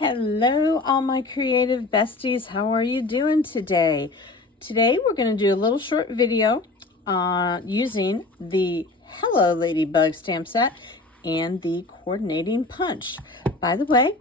Hello, all my creative besties. How are you doing today? Today, we're going to do a little short video using the Hello Ladybug stamp set and the coordinating punch. By the way,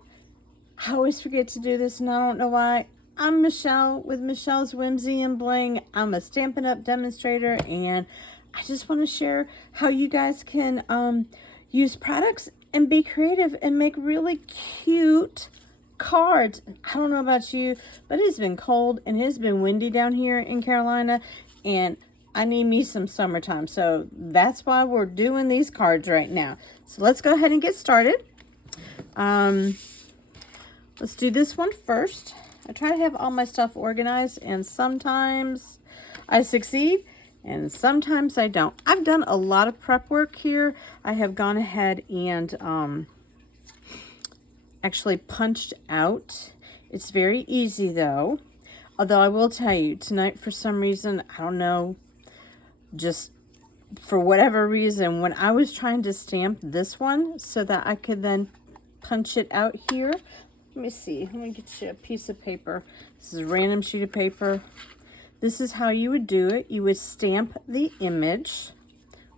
I always forget to do this and I don't know why. I'm Michelle with Michelle's Whimsy and Bling. I'm a Stampin' Up! Demonstrator, and I just want to share how you guys can use products and be creative and make really cute cards. I don't know about you, but it's been cold and it's been windy down here in Carolina, and I need me some summertime. So that's why we're doing these cards right now. So let's go ahead and get started. Let's do this one first. I try to have all my stuff organized, and sometimes I succeed and sometimes I don't. I've done a lot of prep work here. I have gone ahead and actually punched out. It's very easy though. Although I will tell you, tonight for some reason, I don't know, just for whatever reason, when I was trying to stamp this one so that I could then punch it out here. Let me see. Let me get you a piece of paper. This is a random sheet of paper. This is how you would do it. You would stamp the image,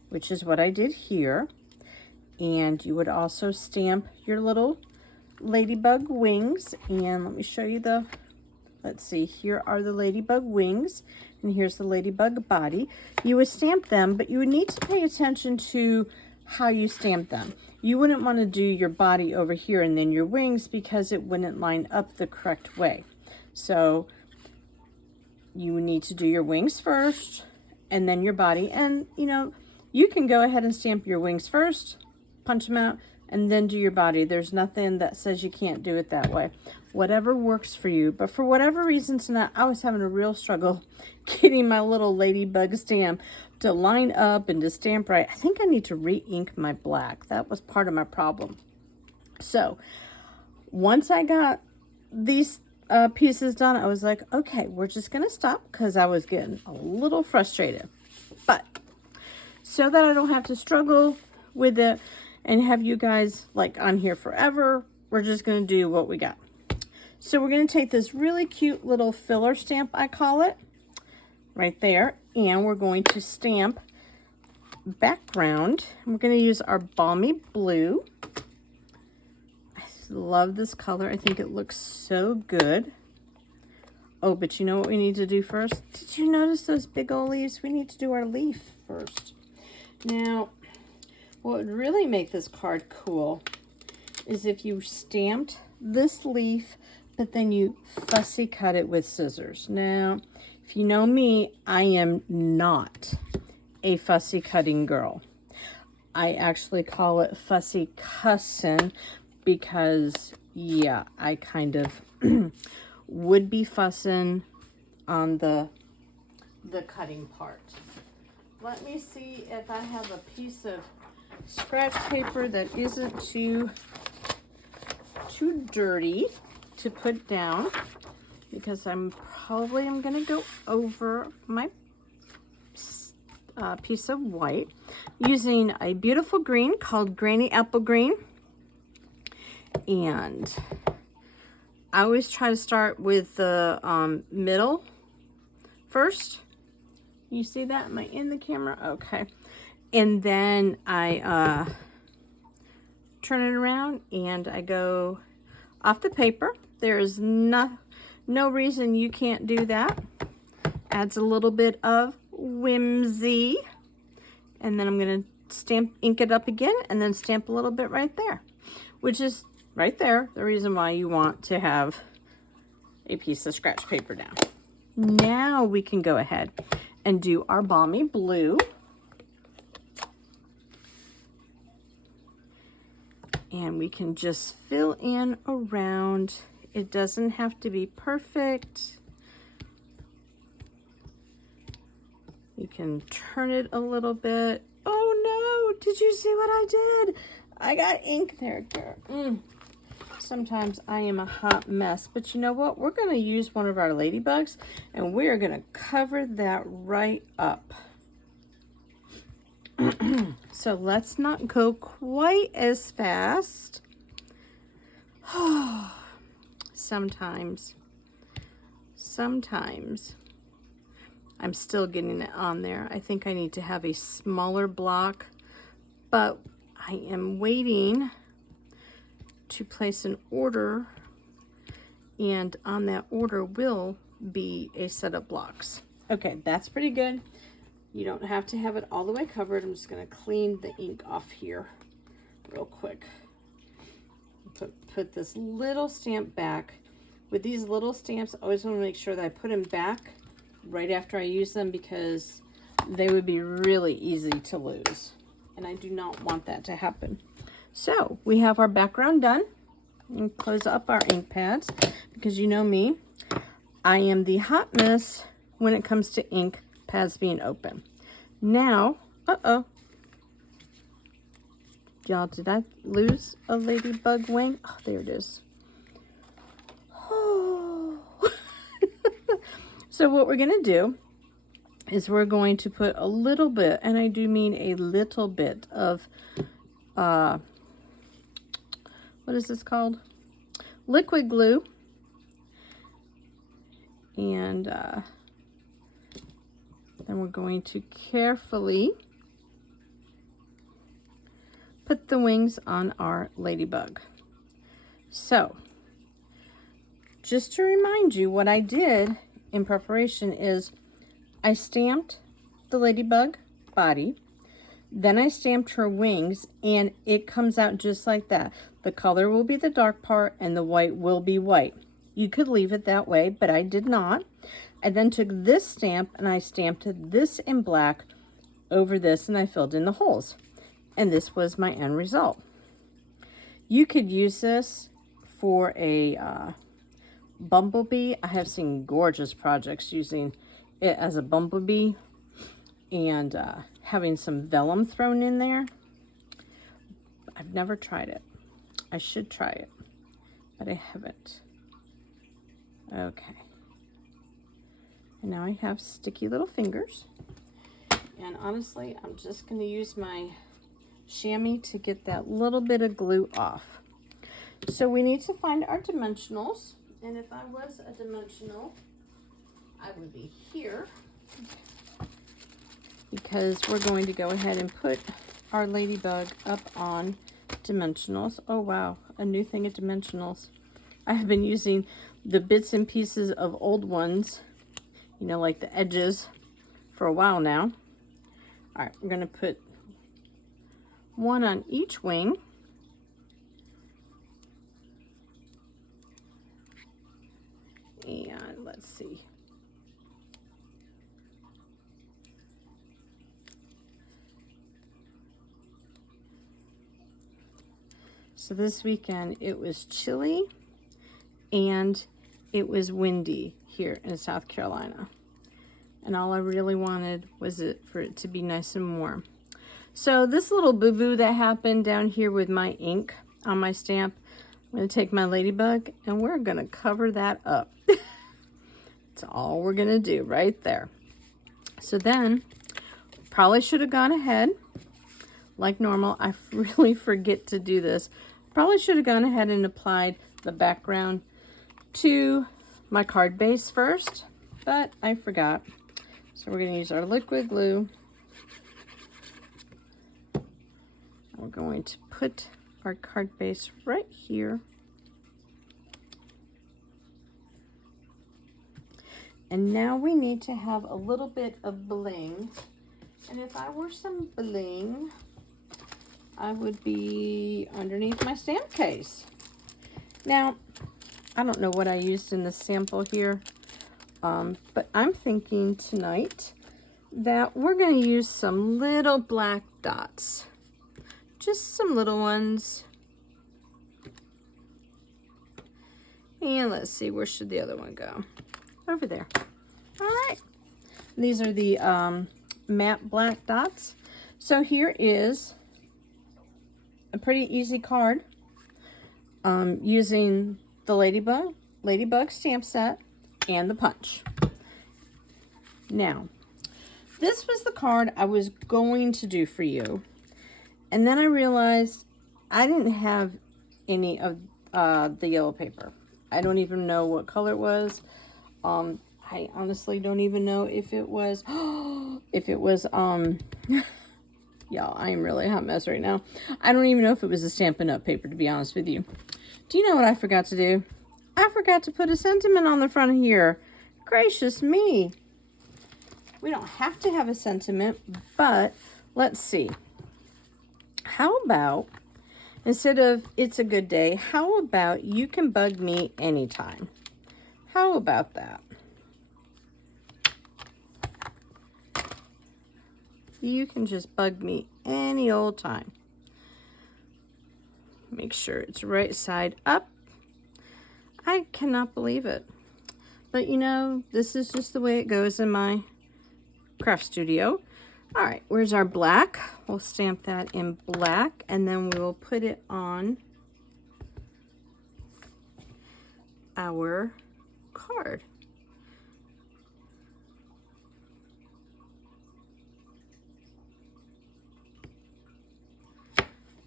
which is what I did here. And you would also stamp your little ladybug wings. And let me show you the, let's see, here are the ladybug wings. And here's the ladybug body. You would stamp them, but you would need to pay attention to how you stamp them. You wouldn't want to do your body over here and then your wings, because it wouldn't line up the correct way. So you need to do your wings first and then your body. And you know, you can go ahead and stamp your wings first, punch them out, and then do your body. There's nothing that says you can't do it that way. Whatever works for you. But for whatever reason tonight, I was having a real struggle getting my little ladybug stamp to line up and to stamp right. I think I need to re-ink my black. That was part of my problem. So once I got these pieces done, I was like, okay, we're just gonna stop, because I was getting a little frustrated. But so that I don't have to struggle with it and have you guys like on here forever, we're just gonna do what we got. So we're gonna take this really cute little filler stamp, I call it, right there, and we're going to stamp background. We're going to use our balmy blue. I love this color. I think it looks so good. Oh, but you know what we need to do first? Did you notice those big old leaves? We need to do our leaf first. Now, what would really make this card cool is if you stamped this leaf, but then you fussy cut it with scissors. Now, if you know me, I am not a fussy cutting girl. I actually call it fussy cussin', because yeah, I kind of would be fussing on the cutting part. Let me see if I have a piece of scratch paper that isn't too dirty to put down, because I'm probably going to go over my piece of white using a beautiful green called Granny Apple Green. And I always try to start with the middle first. You see that? Am I in the camera? Okay. And then I turn it around and I go off the paper. There's no reason you can't do that. Adds a little bit of whimsy. And then I'm going to ink it up again, and then stamp a little bit right there, which is right there the reason why you want to have a piece of scratch paper down. Now we can go ahead and do our balmy blue. And we can just fill in around. It doesn't have to be perfect. You can turn it a little bit. Oh no, did you see what I did? I got ink there. Sometimes I am a hot mess, but you know what? We're gonna use one of our ladybugs and we're gonna cover that right up. So let's not go quite as fast. sometimes I'm still getting it on there. I think I need to have a smaller block, but I am waiting to place an order, and on that order will be a set of blocks. Okay, that's pretty good. You don't have to have it all the way covered. I'm just going to clean the ink off here real quick. Put this little stamp back. With these little stamps, I always want to make sure that I put them back right after I use them, because they would be really easy to lose, and I do not want that to happen. So we have our background done. And close up our ink pads, because you know me, I am the hot mess when it comes to ink pads being open. Now, y'all, did I lose a ladybug wing? Oh, there it is. Oh. So what we're gonna do is we're going to put a little bit, and I do mean a little bit of what is this called? Liquid glue. And then we're going to carefully put the wings on our ladybug. So, just to remind you, what I did in preparation is I stamped the ladybug body. Then I stamped her wings, and it comes out just like that. The color will be the dark part, and the white will be white. You could leave it that way, but I did not. I then took this stamp, and I stamped this in black over this, and I filled in the holes. And this was my end result. You could use this for a bumblebee. I have seen gorgeous projects using it as a bumblebee, and having some vellum thrown in there. I've never tried it. I should try it, but I haven't. Okay. And now I have sticky little fingers. And honestly, I'm just going to use my chamois to get that little bit of glue off. So we need to find our dimensionals. And if I was a dimensional, I would be here, because we're going to go ahead and put our ladybug up on dimensionals. Oh wow, a new thing of dimensionals. I have been using the bits and pieces of old ones, you know, like the edges, for a while now. All right, we're going to put one on each wing. And let's see. So this weekend it was chilly and it was windy here in South Carolina. And all I really wanted was for it to be nice and warm. So this little boo-boo that happened down here with my ink on my stamp, I'm going to take my ladybug and we're going to cover that up. That's all we're going to do right there. So then, probably should have gone ahead like normal. I really forget to do this. Probably should have gone ahead and applied the background to my card base first, but I forgot. So we're going to use our liquid glue. We're going to put our card base right here. And now we need to have a little bit of bling. And if I were some bling, I would be underneath my stamp case. Now, I don't know what I used in the sample here, but I'm thinking tonight that we're going to use some little black dots. Just some little ones. And let's see, where should the other one go? Over there. All right. These are the matte black dots. So here is a pretty easy card using the ladybug stamp set and the punch. Now, this was the card I was going to do for you. And then I realized I didn't have any of the yellow paper. I don't even know what color it was. I honestly don't even know if it was, y'all, I am really a hot mess right now. I don't even know if it was a Stampin' Up! Paper, to be honest with you. Do you know what I forgot to do? I forgot to put a sentiment on the front of here. Gracious me. We don't have to have a sentiment, but let's see. How about, instead of it's a good day, how about you can bug me anytime? How about that? You can just bug me any old time. Make sure it's right side up. I cannot believe it. But you know, this is just the way it goes in my craft studio. All right, where's our black? We'll stamp that in black, and then we'll put it on our card.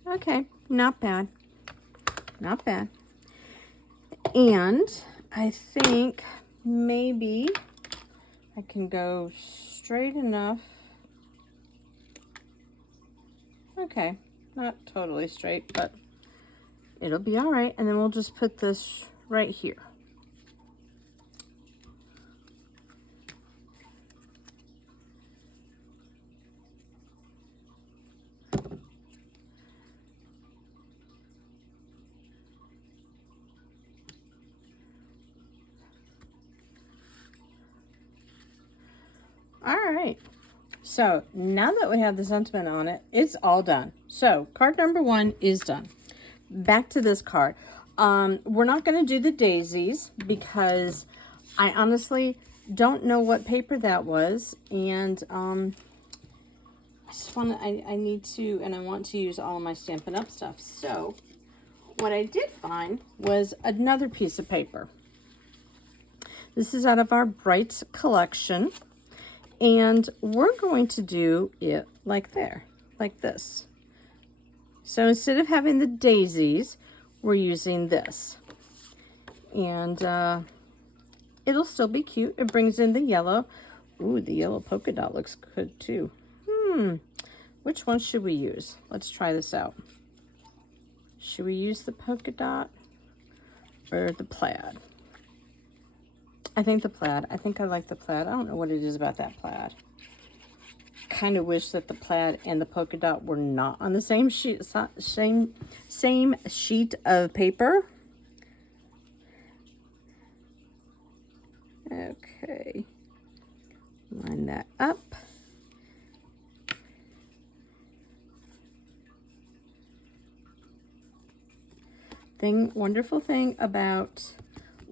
Okay, not bad. Not bad. And I think maybe I can go straight enough. Okay, not totally straight, but it'll be all right. And then we'll just put this right here. All right, so now that we have the sentiment on it, it's all done. So card number 1 is done. Back to this card. We're not going to do the daisies because I honestly don't know what paper that was, and I just want to, I need to, and I want to use all of my Stampin' Up! Stuff. So what I did find was another piece of paper. This is out of our Brights collection. And we're going to do it like this. So instead of having the daisies, we're using this. And it'll still be cute. It brings in the yellow. Ooh, the yellow polka dot looks good too. Which one should we use? Let's try this out. Should we use the polka dot or the plaid? I think the plaid. I think I like the plaid. I don't know what it is about that plaid. Kind of wish that the plaid and the polka dot were not on the same sheet, same sheet of paper. Okay, line that up. Wonderful thing about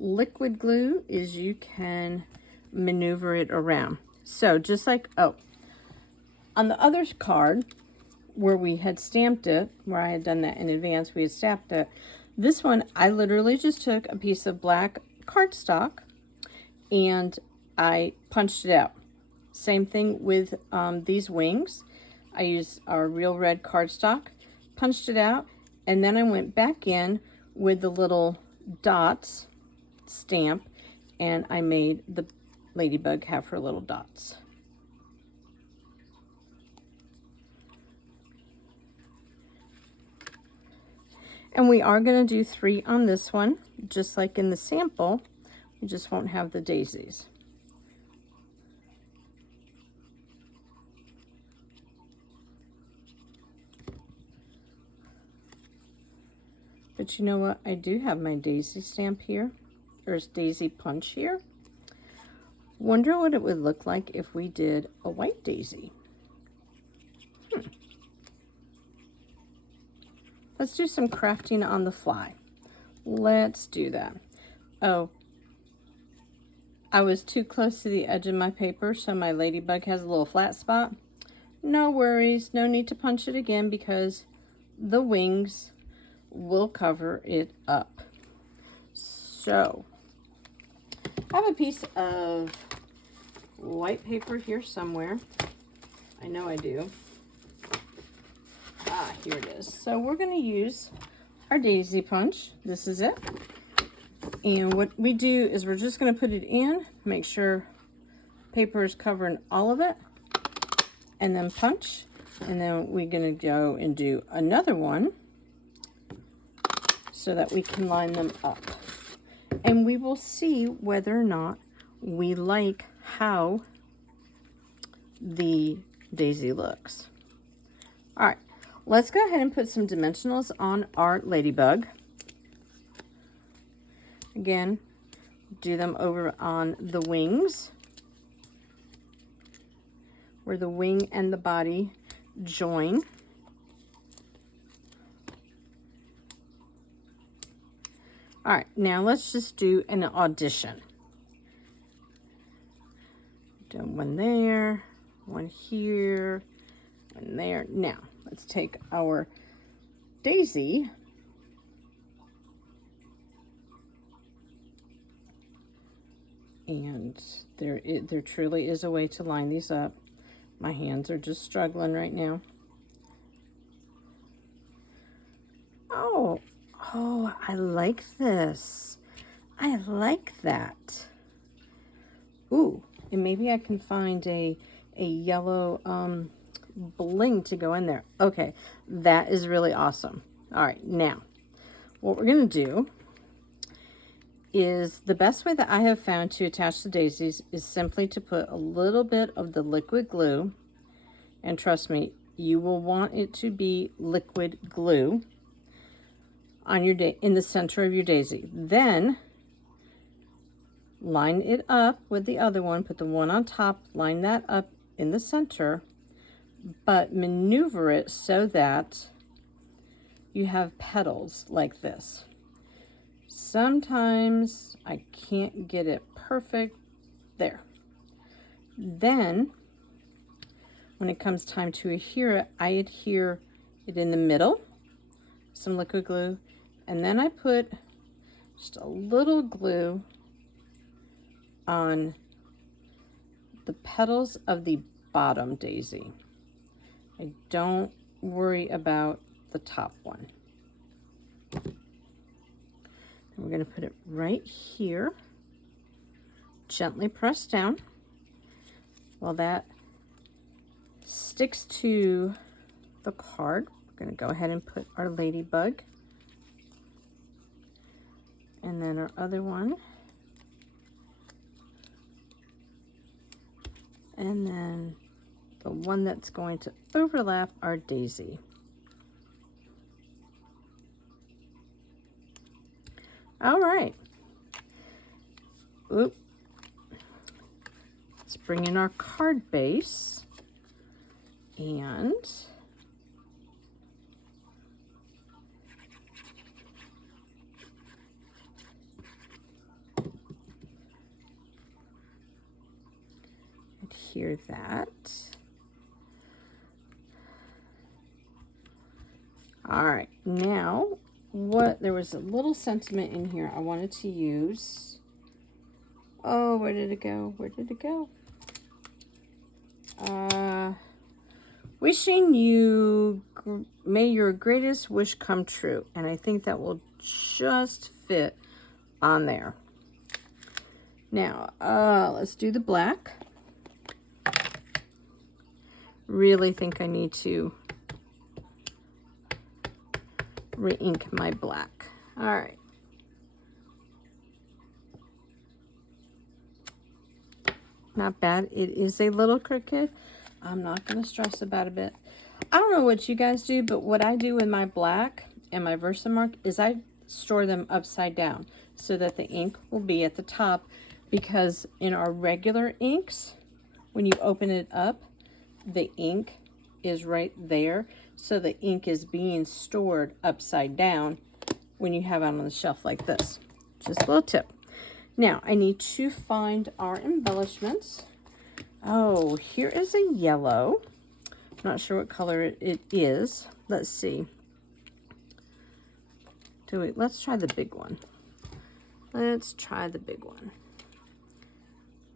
liquid glue is you can maneuver it around. So just like, on the other card where we had stamped it, where I had done that in advance, we had stamped it. This one, I literally just took a piece of black cardstock and I punched it out. Same thing with these wings. I used our real red cardstock, punched it out, and then I went back in with the little dots stamp, and I made the ladybug have her little dots. And we are going to do 3 on this one, just like in the sample. We just won't have the daisies. But you know what? I do have my daisy stamp here. There's daisy punch here. Wonder what it would look like if we did a white daisy. Let's do some crafting on the fly. Let's do that. Oh, I was too close to the edge of my paper, so my ladybug has a little flat spot. No worries, no need to punch it again because the wings will cover it up. So I have a piece of white paper here somewhere. I know I do. Ah, here it is. So we're going to use our daisy punch. This is it. And what we do is we're just going to put it in, make sure paper is covering all of it, and then punch. And then we're going to go and do another one so that we can line them up. And we will see whether or not we like how the daisy looks. All right, let's go ahead and put some dimensionals on our ladybug. Again, do them over on the wings, where the wing and the body join. All right, now let's just do an audition. Done one there, one here, one there. Now, let's take our daisy and there truly is a way to line these up. My hands are just struggling right now. Oh, I like this. I like that. Ooh, and maybe I can find a yellow bling to go in there. Okay, that is really awesome. All right, now what we're gonna do is the best way that I have found to attach the daisies is simply to put a little bit of the liquid glue, and trust me, you will want it to be liquid glue on your in the center of your daisy. Then line it up with the other one, put the one on top, line that up in the center, but maneuver it so that you have petals like this. Sometimes I can't get it perfect. There. Then when it comes time to adhere it, I adhere it in the middle, some liquid glue, and then I put just a little glue on the petals of the bottom daisy. I don't worry about the top one. We're going to put it right here, gently press down. While that sticks to the card, we're going to go ahead and put our ladybug, and then our other one, and then the one that's going to overlap our daisy. All right. Oop. Let's bring in our card base and adhere that. All right, now there was a little sentiment in here I wanted to use. Oh, where did it go? Where did it go? Wishing you may your greatest wish come true. And I think that will just fit on there. Now, let's do the black. Really think I need to re-ink my black. All right. Not bad. It is a little crooked. I'm not going to stress about it. I don't know what you guys do, but what I do with my black and my Versamark is I store them upside down so that the ink will be at the top, because in our regular inks, when you open it up, the ink is right there. So the ink is being stored upside down when you have it on the shelf like this. Just a little tip. Now, I need to find our embellishments. Oh, here is a yellow. Not sure what color it is. Let's see. Let's try the big one. Let's try the big one.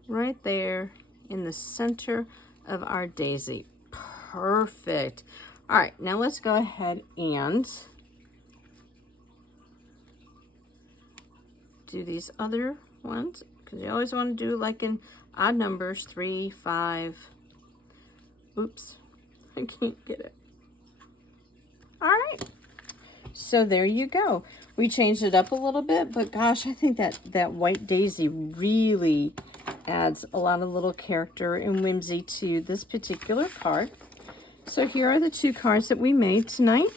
Right there in the center of our daisy. Perfect. All right, now let's go ahead and do these other ones, because you always want to do like in odd numbers, 3, 5. Oops, I can't get it. All right, so there you go. We changed it up a little bit, but gosh, I think that white daisy really adds a lot of little character and whimsy to this particular card. So here are the 2 cards that we made tonight.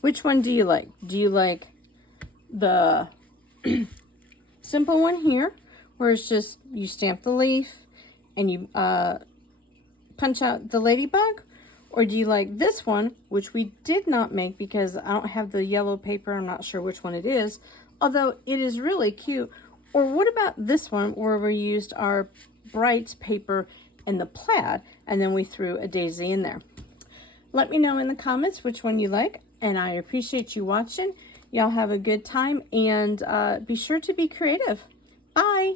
Which one do you like? Do you like the simple one here, where it's just you stamp the leaf and you punch out the ladybug? Or do you like this one, which we did not make because I don't have the yellow paper, I'm not sure which one it is, although it is really cute. Or what about this one, where we used our bright paper and the plaid, and then we threw a daisy in there? Let me know in the comments which one you like, and I appreciate you watching. Y'all have a good time, and be sure to be creative. Bye!